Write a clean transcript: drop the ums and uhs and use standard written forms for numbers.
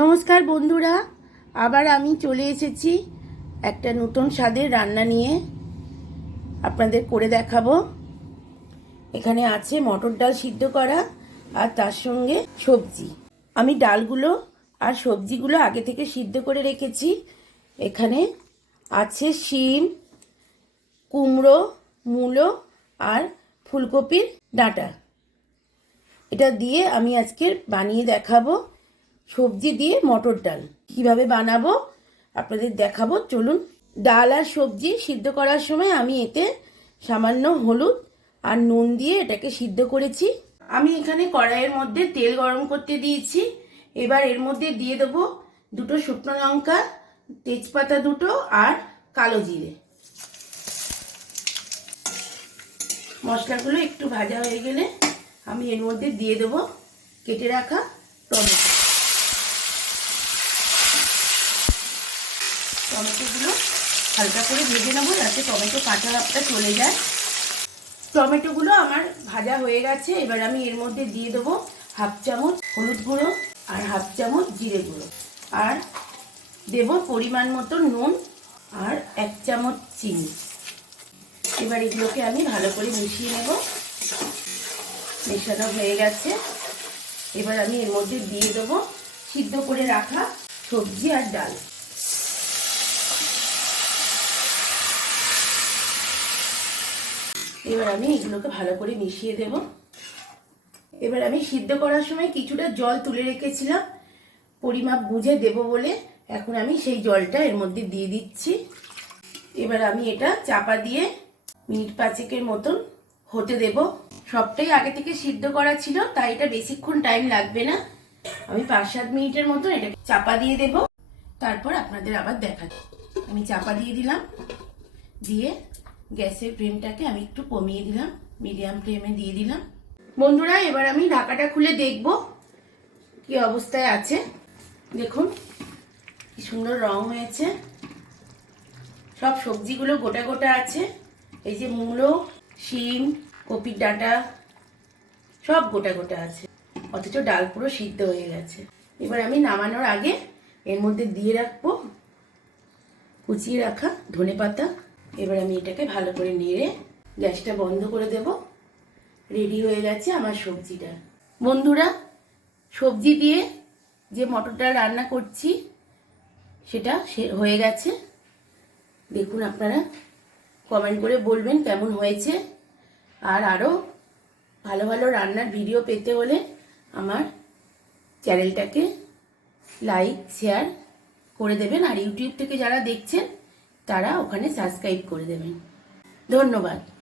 নমস্কার বন্ধুরা, আবার আমি চলে এসেছি একটা নতুন স্বাদের রান্না নিয়ে আপনাদের করে দেখাবো। এখানে আছে মটর ডাল সিদ্ধ করা আর তার সঙ্গে সবজি। আমি ডালগুলো আর সবজিগুলো আগে থেকে সিদ্ধ করে রেখেছি। এখানে আছে শিম, কুমড়ো, মূলো আর ফুলকপির ডাঁটা। এটা দিয়ে আমি আজকে বানিয়ে দেখাবো সবজি দিয়ে মটর ডাল। কিভাবে বানাবো আপনাদের দেখাবো, চলুন। ডাল আর সবজি সিদ্ধ করার সময় আমি এতে সামান্য হলুদ আর নুন দিয়ে এটাকে সিদ্ধ করেছি। আমি এখানে কড়াইয়ের মধ্যে তেল গরম করতে দিয়েছি। এবার এর মধ্যে দিয়ে দেবো দুটো শুকনো লঙ্কা, তেজপাতা দুটো আর কালো জিরে। মশলাগুলো একটু ভাজা হয়ে গেলে আমি এর মধ্যে দিয়ে দেবো কেটে রাখা টমেটো। টমেটোগুলো হালকা করে ভেজে নেবো যাতে টমেটো কাঁচা ভাবটা চলে যায়। টমেটোগুলো আমার ভাজা হয়ে গেছে। এবার আমি এর মধ্যে দিয়ে দেবো হাফ চামচ হলুদ গুঁড়ো আর হাফ চামচ জিরে গুঁড়ো, আর দেব পরিমাণ মতো নুন আর 1 চামচ চিনি। এবার এগুলোকে আমি ভালো করে মিশিয়ে নেব। মেশানো হয়ে গেছে। এবার আমি এর মধ্যে দিয়ে দেবো সিদ্ধ করে রাখা সবজি আর ডাল। এবার আমি এগুলোকে ভালো করে মিশিয়ে দেব। এবার আমি সিদ্ধ করার সময় কিছুটা জল তুলে রেখেছিলাম পরিমাপ বুঝে দেব বলে, এখন আমি সেই জলটা এর মধ্যে দিয়ে দিচ্ছি। এবার আমি এটা চাপা দিয়ে মিনিট 5 মতন হতে দেব। সবটাই আগে থেকে সিদ্ধ করা ছিল, তাই এটা বেশিক্ষণ টাইম লাগবে না। আমি 5-7 মিনিটের মতন এটা চাপা দিয়ে দেব, তারপর আপনাদের আবার দেখাচ্ছি। আমি চাপা দিয়ে দিলাম, দিয়ে গ্যাসের ফ্লেমটাকে আমি একটু কমিয়ে দিলাম, মিডিয়াম ফ্লেমে দিয়ে দিলাম। বন্ধুরা, এবার আমি ঢাকাটা খুলে দেখব কি অবস্থায় আছে। দেখুন কি সুন্দর রং হয়েছে। সব সবজিগুলো গোটা গোটা আছে। এই যে মূলো, শিম, কপির ডাঁটা সব গোটা গোটা আছে, অথচ ডাল পুরো সিদ্ধ হয়ে গেছে। এবার আমি নামানোর আগে এর মধ্যে দিয়ে রাখবো কুচিয়ে রাখা ধনেপাতা। এবার আমি এটাকে ভালো করে নেড়ে গ্যাসটা বন্ধ করে দেব। রেডি হয়ে গেছে আমার সবজিটা। বন্ধুরা, সবজি দিয়ে যে মটর ডাল রান্না করছি সেটা হয়ে গেছে। দেখুন, আপনারা কমেন্ট করে বলবেন কেমন হয়েছে। আর আরও ভালো ভালো রান্নার ভিডিও পেতে হলে আমার চ্যানেলটাকে লাইক শেয়ার করে দেবেন, আর ইউটিউব থেকে যারা দেখছেন তারা ওখানে সাবস্ক্রাইব করে দেবেন। ধন্যবাদ।